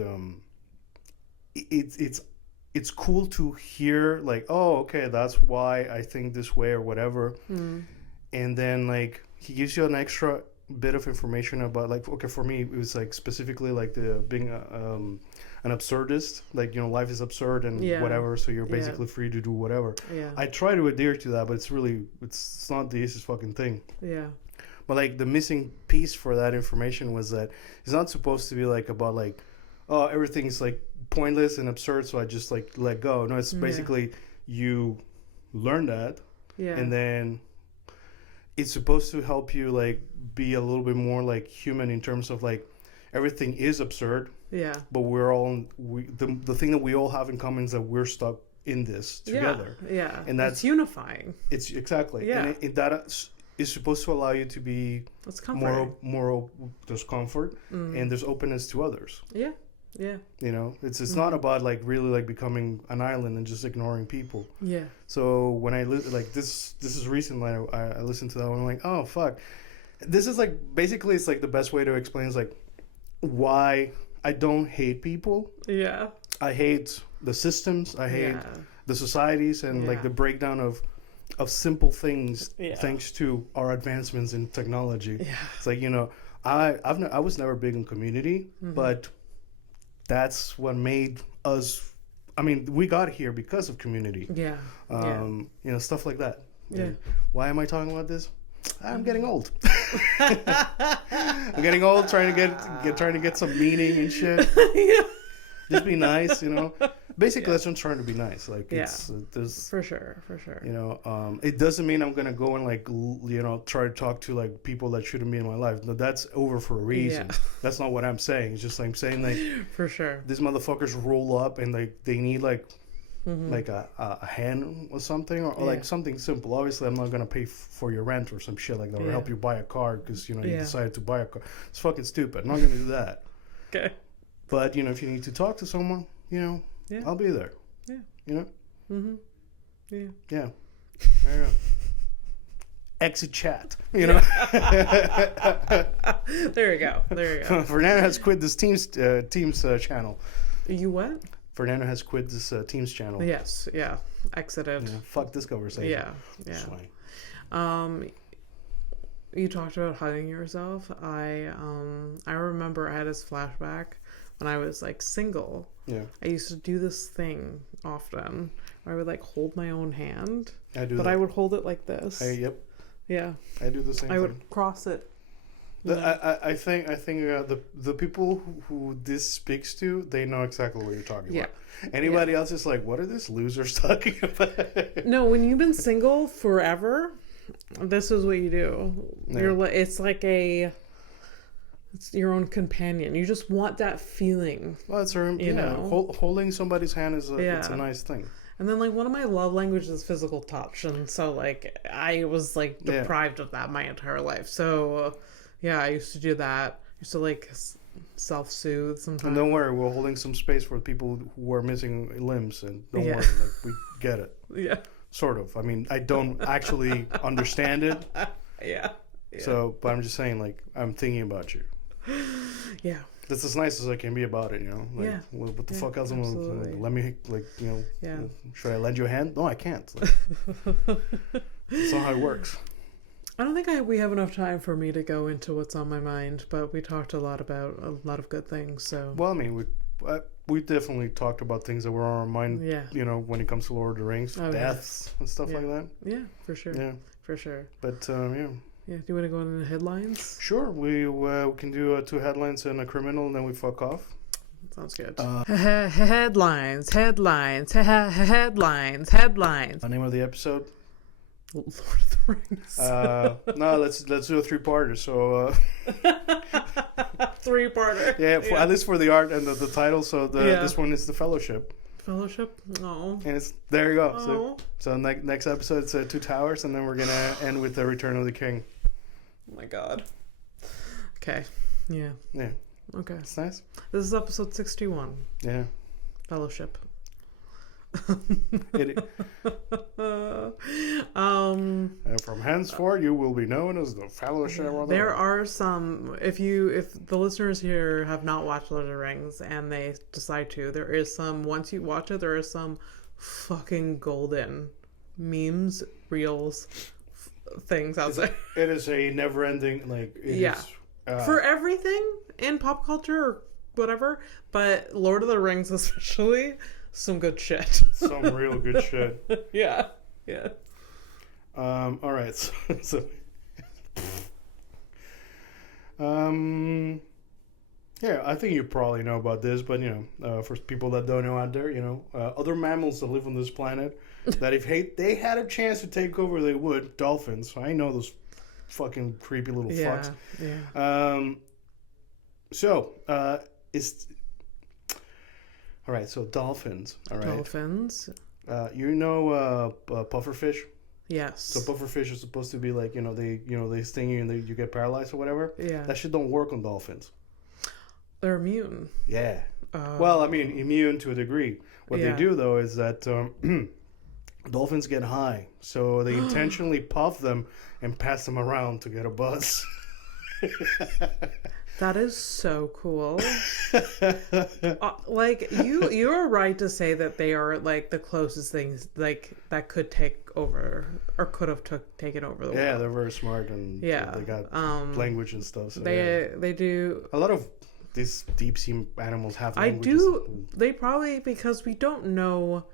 it's cool to hear, like, oh, okay, that's why I think this way or whatever. And then, like, he gives you an extra bit of information about, like, okay, for me it was like specifically like the being an absurdist, like, life is absurd and whatever, so you're basically free to do whatever. I try to adhere to that, but it's not the easiest fucking thing. But like the missing piece for that information was that it's not supposed to be like about like, oh, everything's like pointless and absurd, so I just like let go. No, it's basically you learn that, and then it's supposed to help you like be a little bit more like human in terms of like everything is absurd. But we're all the thing that we all have in common is that we're stuck in this together. And that's unifying. It's exactly. And that is supposed to allow you to be more there's comfort and there's openness to others. It's not about like really like becoming an island and just ignoring people. So when I like this is recently I listened to that one, I'm like, oh fuck, this is like basically it's like the best way to explain is like why I don't hate people. I hate the systems, I hate the societies and like the breakdown of simple things thanks to our advancements in technology. It's like, I was never big on community, but that's what made us, I mean, we got here because of community. Stuff like that. Why am I talking about this? I'm getting old. I'm getting old, trying to get some meaning and shit. Just be nice, Basically, that's what I'm trying to be nice. Like, it's there's for sure. It doesn't mean I'm gonna go and like try to talk to like people that shouldn't be in my life. No, that's over for a reason. That's not what I'm saying. It's just like I'm saying like for sure. These motherfuckers roll up and like they need like like a hand or something or like something simple. Obviously, I'm not gonna pay for your rent or some shit like that or help you buy a car because you decided to buy a car. It's fucking stupid. I'm not gonna do that. Okay. But if you need to talk to someone, I'll be there. Yeah. There you go. Exit chat. There you go. Fernando has quit this Teams channel. You what? Fernando has quit this Teams channel. Yes. Yeah. Exited. Fuck this conversation. You talked about hugging yourself. I remember I had this flashback when I was like single. I used to do this thing often where I would like hold my own hand. I would hold it like this. Yeah. I do the same thing. I would cross it. I think the people who this speaks to, they know exactly what you're talking about. Anybody else is like, what are these losers talking about? No, when you've been single forever, this is what you do. It's like it's your own companion. You just want that feeling. Well, it's holding somebody's hand is it's a nice thing. And then like one of my love languages is physical touch, and so like I was like deprived of that my entire life. So I used to do that. I used to like self-soothe sometimes. And don't worry, we're holding some space for people who are missing limbs, and don't worry, like we get it. Sort of. I mean, I don't actually understand it. So, but I'm just saying, like, I'm thinking about you. That's as nice as I can be about it, Like, what the fuck else am I? Let me, like, should I lend you a hand? No, I can't. Like, that's not how it works. I don't think we have enough time for me to go into what's on my mind, but we talked a lot about a lot of good things. So, well, I mean, we definitely talked about things that were on our mind. When it comes to Lord of the Rings, deaths and stuff like that. Yeah, for sure. Yeah, for sure. But Yeah, do you want to go into the headlines? Sure, we can do 2 headlines and a criminal, and then we fuck off. Sounds good. Headlines. The name of the episode? Lord of the Rings. No, let's do a 3-parter. So 3-parter. Yeah, at least for the art and the title. So this one is The Fellowship. Fellowship? Oh. And there you go. Oh. So next episode it's 2 Towers, and then we're gonna end with The Return of the King. Oh my god. Okay. Yeah. Okay. It's nice. This is episode 61. Yeah. Fellowship. And from henceforth you will be known as the Fellowship of the There are some, if the listeners here have not watched Lord of the Rings and they decide to, there is some, once you watch it, there is some fucking golden memes, reels, things out there. It is a never-ending, like, for everything in pop culture or whatever, but Lord of the Rings especially, some good shit. Some real good shit. Yeah. All right. So yeah, I think you probably know about this, but for people that don't know out there, other mammals that live on this planet, that if they had a chance to take over, they would. Dolphins. I know those fucking creepy little fucks. Yeah. So all right. So dolphins. All right. Dolphins. Pufferfish. Yes. So pufferfish is supposed to be like they sting you and you get paralyzed or whatever. Yeah. That shit don't work on dolphins. They're immune. Yeah. Well, I mean, immune to a degree. What they do though is that dolphins get high, so they intentionally puff them and pass them around to get a buzz. That is so cool. Like you're right to say that they are like the closest things like that could take over or could have taken over the world. Yeah, they're very smart and they got language and stuff. So they do a lot of these deep sea animals have languages. They probably, because we don't know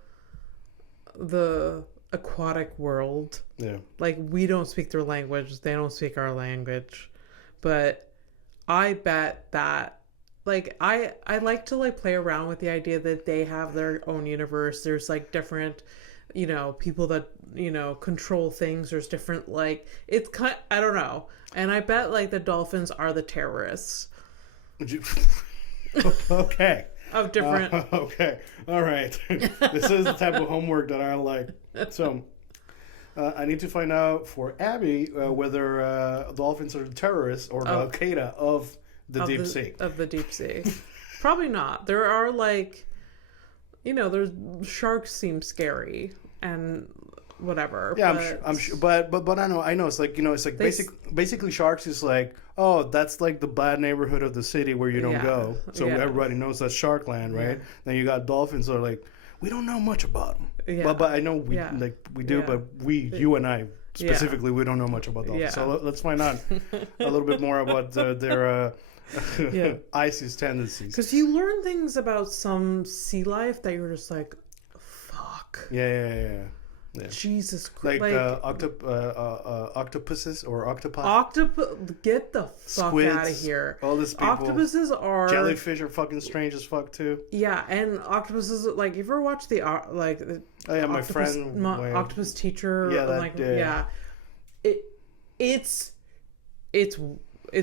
the aquatic world. Yeah. Like we don't speak their language, they don't speak our language, but I bet that, like, I like to, like, play around with the idea that they have their own universe. There's, like, different, people that, control things. There's different, like, it's kind of, I don't know. And I bet, like, the dolphins are the terrorists. Okay. Of different... okay. All right. This is the type of homework that I like. So... I need to find out for Abby whether dolphins are the terrorists or the Al-Qaeda of the deep sea. Of the deep sea. Probably not. There are like, there's sharks seem scary and whatever. Yeah, I'm sure, but I know it's like basically sharks is like, oh, that's like the bad neighborhood of the city where you don't go. So everybody knows that's Sharkland, right? Yeah. Then you got dolphins that are like, we don't know much about them. Yeah. But I know we do, but you and I specifically, we don't know much about dolphins. Yeah. So let's find out a little bit more about their ISIS tendencies. Because you learn things about some sea life that you're just like, fuck. Yeah. Jesus Christ. Like octopuses or octopi. Get the fuck out of here. All these people. Octopuses are... Jellyfish are fucking strange as fuck too. Yeah, and octopuses, like, you ever watch the, like... Oh yeah, my friend... Octopus Teacher. Yeah, It's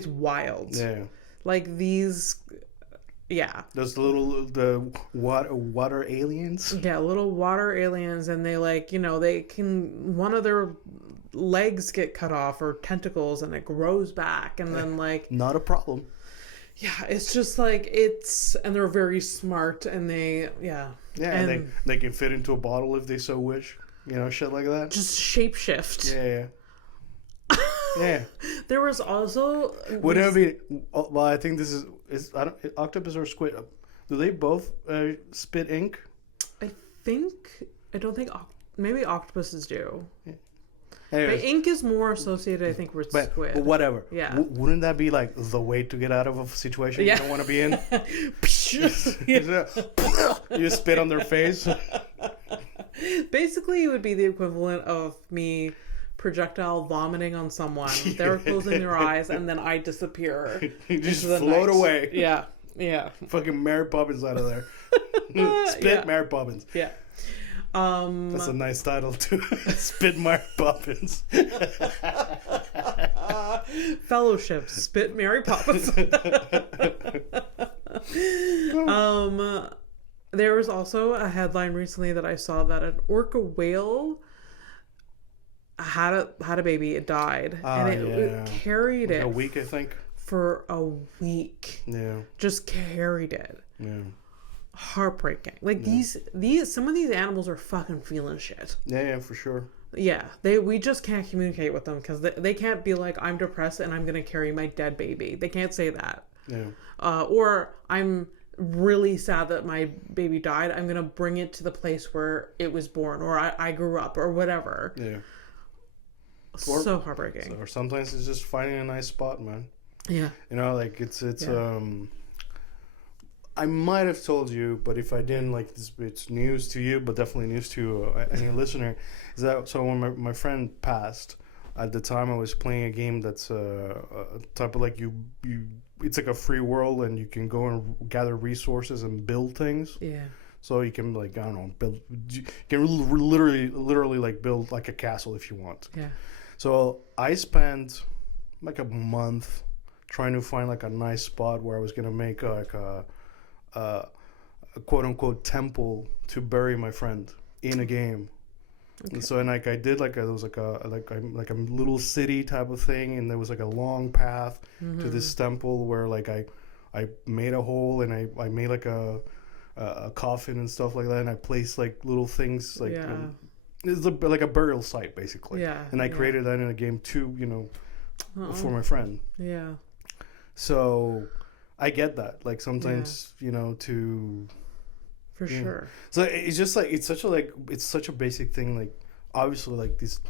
wild. Yeah. Like, these... Yeah. Those the water aliens? Yeah, little water aliens, and they they can, one of their legs get cut off or tentacles and it grows back and then not a problem. Yeah, it's just and they're very smart and they and they can fit into a bottle if they so wish. Shit like that. Just shapeshift. Yeah. Yeah. There was also... Whatever. Well, I think this is octopus or squid. Do they both spit ink? I don't think maybe octopuses do. Yeah. Anyways, but ink is more associated, I think, with squid. But whatever. Yeah. Wouldn't that be like the way to get out of a situation you don't want to be in? You spit on their face. Basically, it would be the equivalent of me projectile vomiting on someone. They're closing their eyes, and then I disappear. You just float away. Yeah. Fucking Mary Poppins out of there. Spit Mary Poppins. Yeah. That's a nice title too. Spit Mary Poppins. Fellowship. Spit Mary Poppins. There was also a headline recently that I saw that an orca whale had a baby. It died, and it carried it a week, I think. For a week. Yeah. Just carried it. Yeah. Heartbreaking. These some of these animals are fucking feeling shit. Yeah, for sure. Yeah, we just can't communicate with them because they can't be like, I'm depressed and I'm gonna carry my dead baby. They can't say that. Yeah. Or I'm really sad that my baby died. I'm gonna bring it to the place where it was born, or I grew up, or whatever. Yeah. So heartbreaking. Or sometimes it's just finding a nice spot, man. Yeah. You know, like it's I might have told you, but if I didn't, like, it's news to you, but definitely news to any listener, is that so when my friend passed, at the time I was playing a game that's a type of like you it's like a free world and you can go and gather resources and build things. Yeah. So you can, like, I don't know, build. You can literally like build like a castle if you want. Yeah. So I spent like a month trying to find like a nice spot where I was gonna make like a quote unquote temple to bury my friend in a game. Okay. And so, and like I did like there was like a little city type of thing, and there was like a long path to this temple where like I made a hole and I made like a coffin and stuff like that, and I placed like little things like it's like a burial site basically. Yeah. And I created that in a game too, you know, for my friend. Yeah. So I get that. Like sometimes, you know, to for sure. So it's just like it's such a basic thing. Like obviously, like these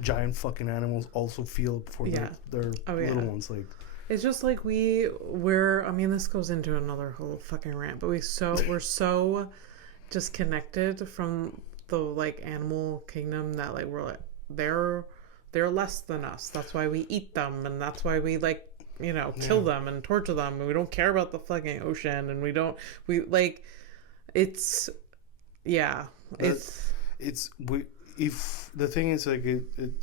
giant fucking animals also feel for their little ones. Like it's just like we're. I mean, this goes into another whole fucking rant, but we're so disconnected from the like animal kingdom that like we're like they're less than us. That's why we eat them, and that's why we like, you know, kill them and torture them, and we don't care about the fucking ocean, and if the thing is like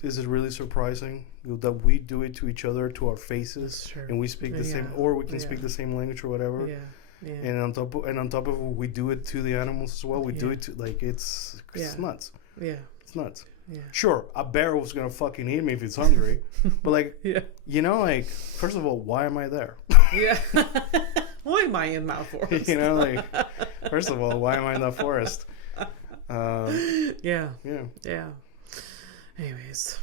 is it really surprising that we do it to each other, to our faces, and we speak the same, or we can speak the same language or whatever, and on top of it, we do it to the animals as well. We do it to, like, it's nuts. It's nuts. Yeah. Sure, a bear was gonna fucking eat me if it's hungry, but like, you know, like, first of all, why am I there? Yeah. Why am I in that forest? You know, like, first of all, why am I in that forest? Yeah. Anyways,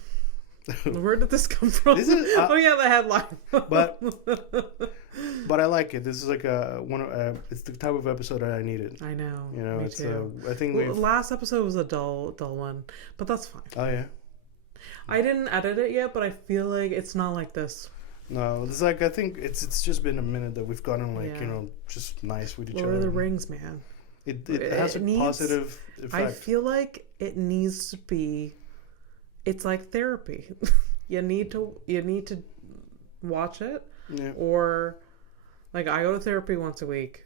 where did this come from? The headline. but I like it. This is like it's the type of episode that I needed. I know. You know, it's too. I think last episode was a dull one, but that's fine. Oh yeah. I didn't edit it yet, but I feel like it's not like this. No, it's like, I think it's just been a minute that we've gotten like, you know, just nice with each other. Lord of the Rings, man. It has a positive effect. I feel like it needs to be. It's like therapy. You need to watch it, or like I go to therapy once a week.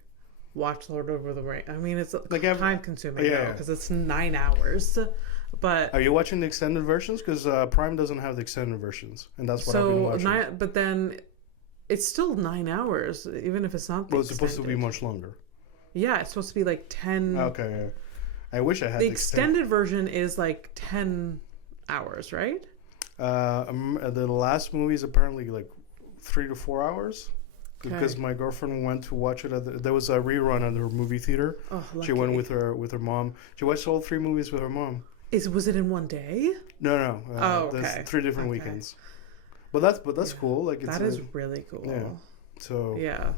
Watch Lord of the Rings. I mean, it's like time consuming because it's 9 hours. But are you watching the extended versions? Because Prime doesn't have the extended versions, and that's what I've been watching. But then it's still 9 hours, even if it's not. Well, it's supposed to be much longer. Yeah, it's supposed to be like 10. Okay, yeah. I wish I had the extended version is like 10 hours, right? The last movie is apparently like 3 to 4 hours. Okay. Because my girlfriend went to watch it. There was a rerun at her movie theater. Oh, lucky. She went with her mom. She watched all 3 movies with her mom. Was it in one day? No. Okay. There's 3 different weekends. But that's cool. Like, that is really cool. Yeah. So yeah.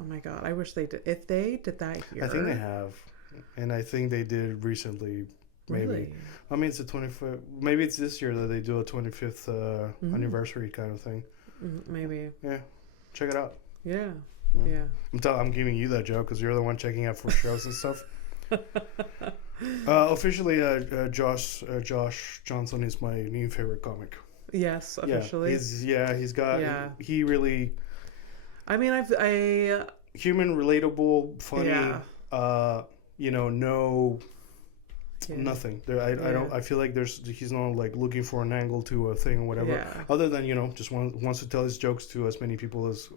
Oh my god! I wish they did. If they did that here, I think they have, and I think they did recently. Maybe. Really? I mean, it's the 25th. Maybe it's this year that they do a 25th anniversary kind of thing. Maybe. Yeah. Check it out. Yeah. I'm giving you that joke because you're the one checking out for shows and stuff. Officially, Josh Johnson is my new favorite comic. Yes, officially. He really. I mean, human, relatable, funny. Yeah. Nothing there. I feel like he's not like looking for an angle to a thing or whatever. Yeah. Other than, just wants to tell his jokes to as many people as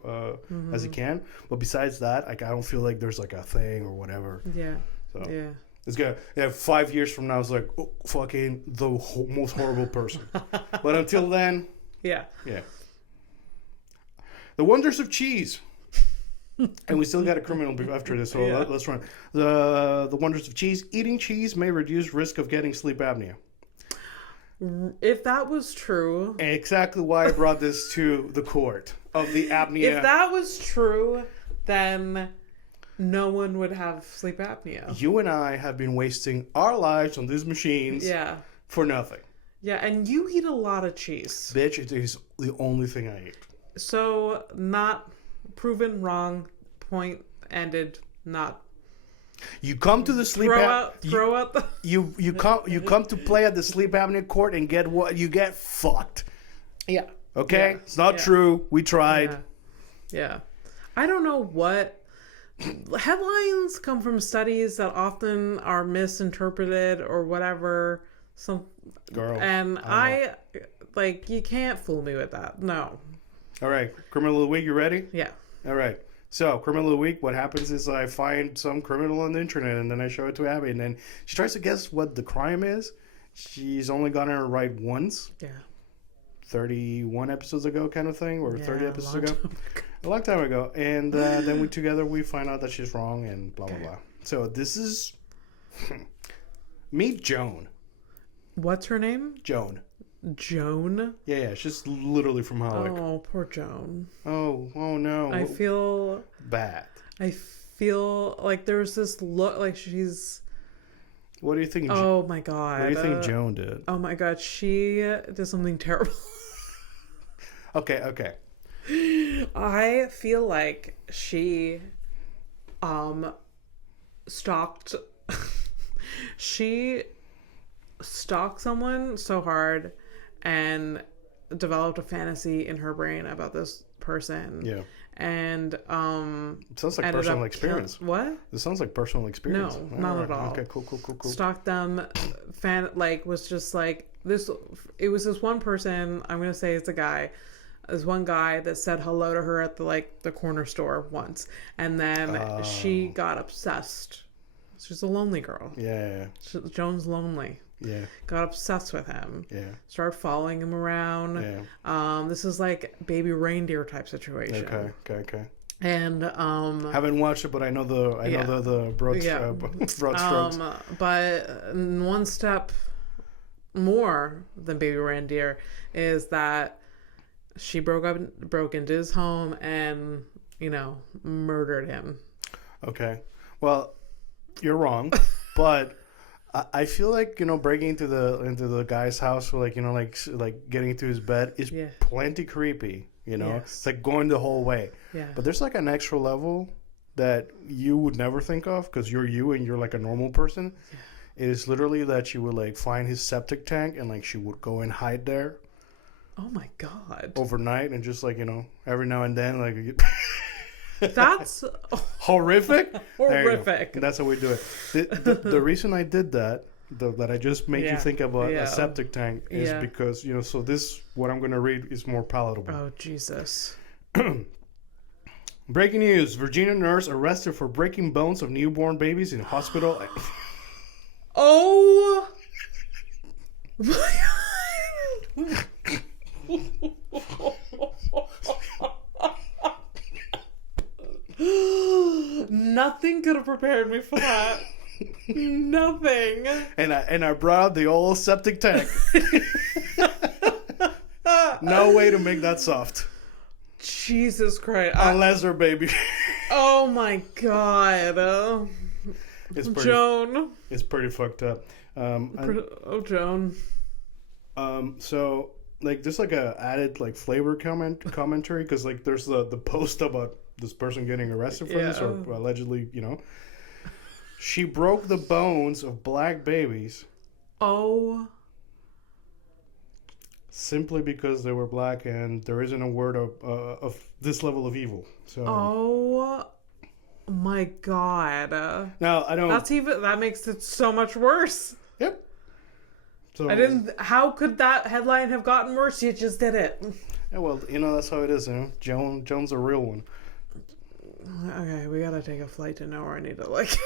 he can. But besides that, like, I don't feel like there's like a thing or whatever. Yeah. So yeah. It's gonna 5 years from now. It's like, fucking the most horrible person. But until then. Yeah. Yeah. The wonders of cheese. And we still got a criminal after this, so let's run. The wonders of cheese. Eating cheese may reduce risk of getting sleep apnea. If that was true... Exactly why I brought this to the court of the apnea. If that was true, then no one would have sleep apnea. You and I have been wasting our lives on these machines for nothing. Yeah, and you eat a lot of cheese. Bitch, it is the only thing I eat. So, not proven wrong. Point ended. Not. You come to the sleep throw out the you come to play at the sleep apnea court and get what you get fucked. Yeah. Okay? Yeah. It's not true. We tried. Yeah. I don't know what headlines come from studies that often are misinterpreted or whatever. I like, you can't fool me with that. No. All right. Criminal of the week, you ready? Yeah. All right. So, criminal of the week, what happens is I find some criminal on the internet and then I show it to Abby and then she tries to guess what the crime is. She's only gotten it right once. Yeah. 31 episodes ago kind of thing, or 30 episodes ago. A long time ago. And then we find out that she's wrong and blah, blah, blah. So, this is... Meet Joan. What's her name? Joan. Joan? Yeah, she's literally from Hollywood. Oh, poor Joan. Oh no. I feel bad. I feel like there's this look like she's... What do you think? Oh my god. What do you think Joan did? Oh my god, she did something terrible. Okay. I feel like she stalked she stalked someone so hard and developed a fantasy in her brain about this person. Yeah. And it sounds like personal experience. What? This sounds like personal experience. No, not at all. Okay, cool. Stalked them, was just like this. It was this one person. I'm gonna say it's a guy. There's one guy that said hello to her at the corner store once, and then she got obsessed. She's a lonely girl. Yeah. Joan's lonely. Yeah. Got obsessed with him. Yeah. Started following him around. Yeah. This is like baby reindeer type situation. Okay. And haven't watched it, but I know the broad strokes. But one step more than baby reindeer is that she broke into his home and murdered him. Okay. Well, you're wrong, but I feel like breaking into the guy's house, or like getting into his bed is plenty creepy. Yes. It's like going the whole way. Yeah. But there's like an extra level that you would never think of because you're you and you're like a normal person. Yeah. It is literally that she would like find his septic tank and like she would go and hide there. Oh my god. Overnight and just like every now and then like. That's horrific. Horrific. That's how we do it. The reason I did that I just made you think about a septic tank is because so this what I'm going to read is more palatable. Oh Jesus. Breaking news: Virginia nurse arrested for breaking bones of newborn babies in hospital. Oh. Nothing could have prepared me for that. Nothing. And I brought out the old septic tank. No way to make that soft. Jesus Christ. Unless they're baby. Oh my god. Joan. It's pretty fucked up. Joan. So like there's like a added like flavor commentary because like there's the post about this person getting arrested for this or allegedly, she broke the bones of black babies. Oh. Simply because they were black and there isn't a word of this level of evil. So. Oh my god. Now I don't. That makes it so much worse. Yep. So how could that headline have gotten worse? You just did it. Yeah, well, that's how it is, Joan's a real one. Okay, we gotta take a flight to nowhere. I need to like.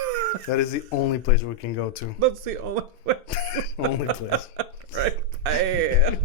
That is the only place we can go to. That's the only place. Only place. Right. Bye.